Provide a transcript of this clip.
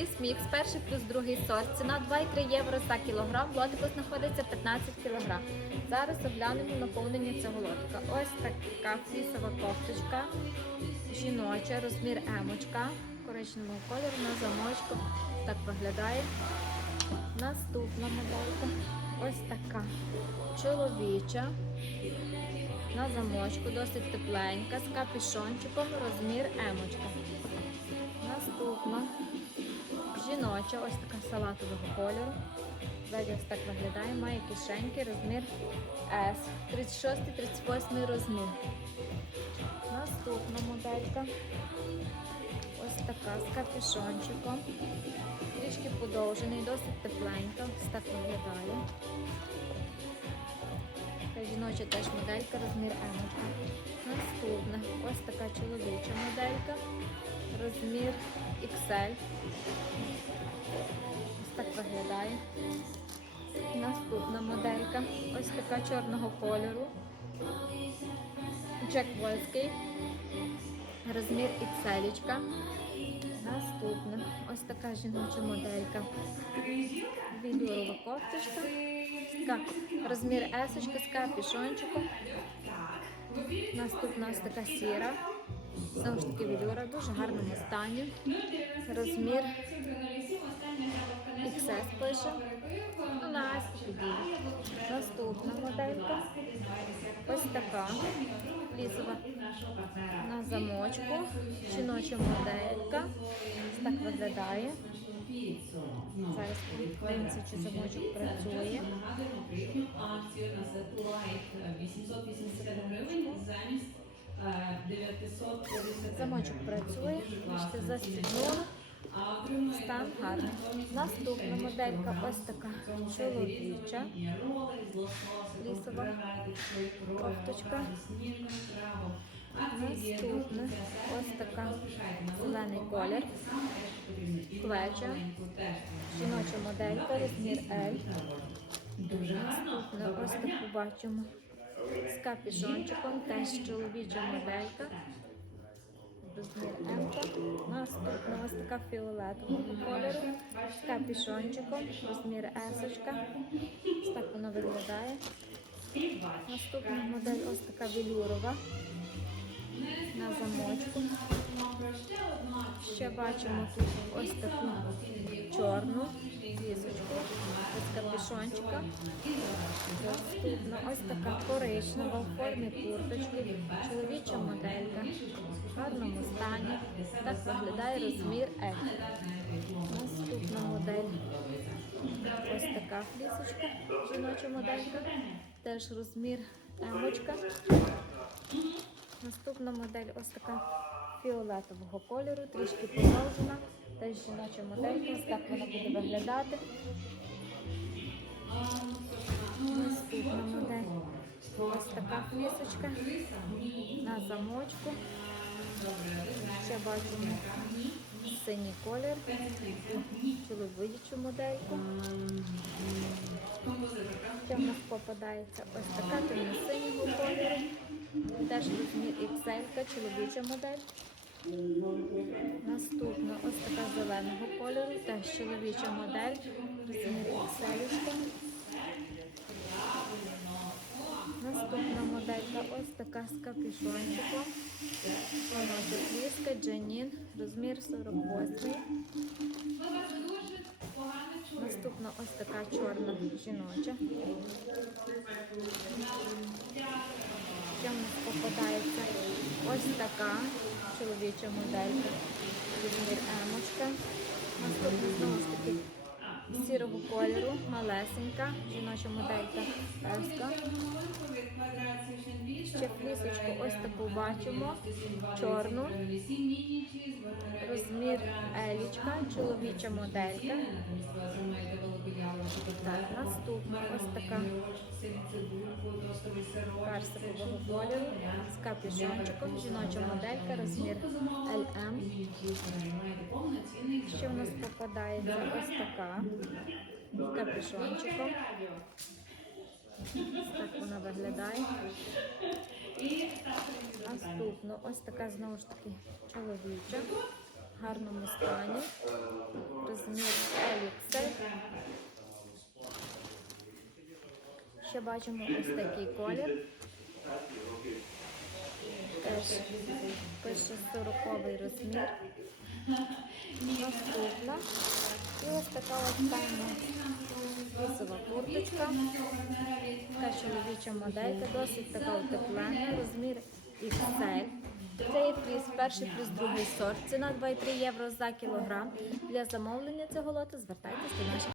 Фліс Мікс, перший плюс другий сорт. Ціна 2,3 євро за кілограм. Лотик знаходиться 15 кілограм. Зараз оглянемо наповнення цього лотика. Ось така флісова кофточка, жіноча, розмір емочка, коричневого кольору на замочку. Так виглядає. Наступна моделька. Ось така чоловіча. На замочку, досить тепленька, з капюшончиком, розмір емочка. Наступна жіноча, ось така салатового кольору. Ззаді ось так виглядає, має кишеньки, розмір S. 36-38 розмір. Наступна моделька. Ось така з капюшончиком. Трішки подовжений, досить тепленька. Ось так виглядає. Така жіноча теж моделька, розмір М. Наступна. Ось така чоловіча моделька. Розмір XL. Ось так виглядає. Наступна моделька. Ось така чорного кольору. Джек Вольський. Розмір XL. Наступна. Ось така жіноча моделька. Вілюрова кофточка. Така розмір есочка з капюшончиком. Наступна ось така сіра. Знову ж таки вілюра, в дуже гарному стані. Розмір XS пише. Настя білі. Наступна моделька. Ось така. Лізова на замочку. Жіноча моделька. Ось так виглядає. Зараз подивимося, чи замочок працює. Акцію на 880 гривень замість 950 Замочок працює. Бачите, застібнула. Стан гарний. Наступна моделька ось така чоловіча. Лісова кофточка. Наступна ось така зелений колір. Плеча. Жіноча моделька, розмір L. Наступна ось таку бачимо з капюшончиком, теж чоловіча моделька. Розмір У ось така фіолетового кольору з капюшончиком, розмір есочка. Ось так вона виглядає. Наступна модель ось така велюрова на замочку. Ще бачимо тут ось таку чорну візочку з капюшончика. Наступна ось така коричнева в формі курточки, чоловіча моделька в гарному стані. Так виглядає розмір L. Наступна модель. Ось така флісочка, жіноча моделька. Теж розмір емочка. Наступна модель ось така фіолетового кольору, трішки подовжена. Теж жіноча моделька, ось так вона буде виглядати. Наступна модель. Ось така флісочка на замочку. Ще бачимо синій колір, чоловічу модельку. Ще в нас попадається ось така темно-синього кольору. Теж XL, чоловіча модель. Наступна ось така зеленого кольору, теж чоловіча модель, розмір XL. Наступна моделька ось така з капюшончиком. Вона Джанін, розмір 48. Наступна ось така чорна жіноча. Ще попадається ось така чоловіча моделька. Розмір емочка. Наступна знову ж таки сірого кольору, малесенька, жіноча моделька перська. Ще флісочку ось таку бачимо, чорну, розмір елічка, чоловіча моделька. Так, наступна ось така персикового кольору з капюшончиком, жіноча моделька, розмір LM. Ще в нас попадається ось така капюшончиком. Так вона виглядає. Наступно ось така знову ж таки чоловіча в гарному стані. Розмір еліксер. Ще бачимо ось такий колір. Теж пише 40 розмір. Наступна. І ось така ось лісова курточка. Така чоловіча моделька, досить така утеплена, розмір XL. Це є плюс перший плюс другий сорт. Ціна 2,3 євро за кілограм. Для замовлення цього лоту звертайтеся до наших